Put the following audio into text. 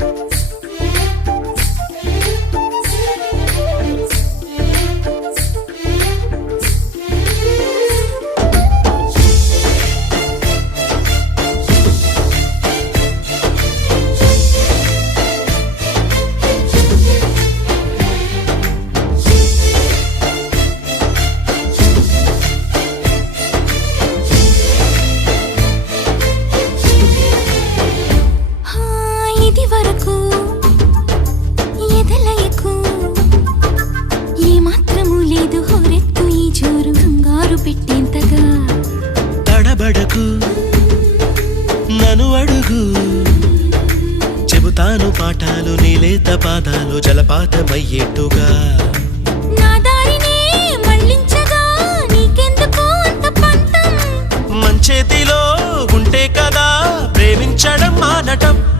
నను అడుగు చెబుతాను పాఠాలు నీలేత పాదాలు జలపాతమయ్యేట్టుగా నా దారినే మళ్ళించగా నీకెందుకు అంత పంతం మంచేతిలో ఉంటే కదా ప్రేమించడం మానటం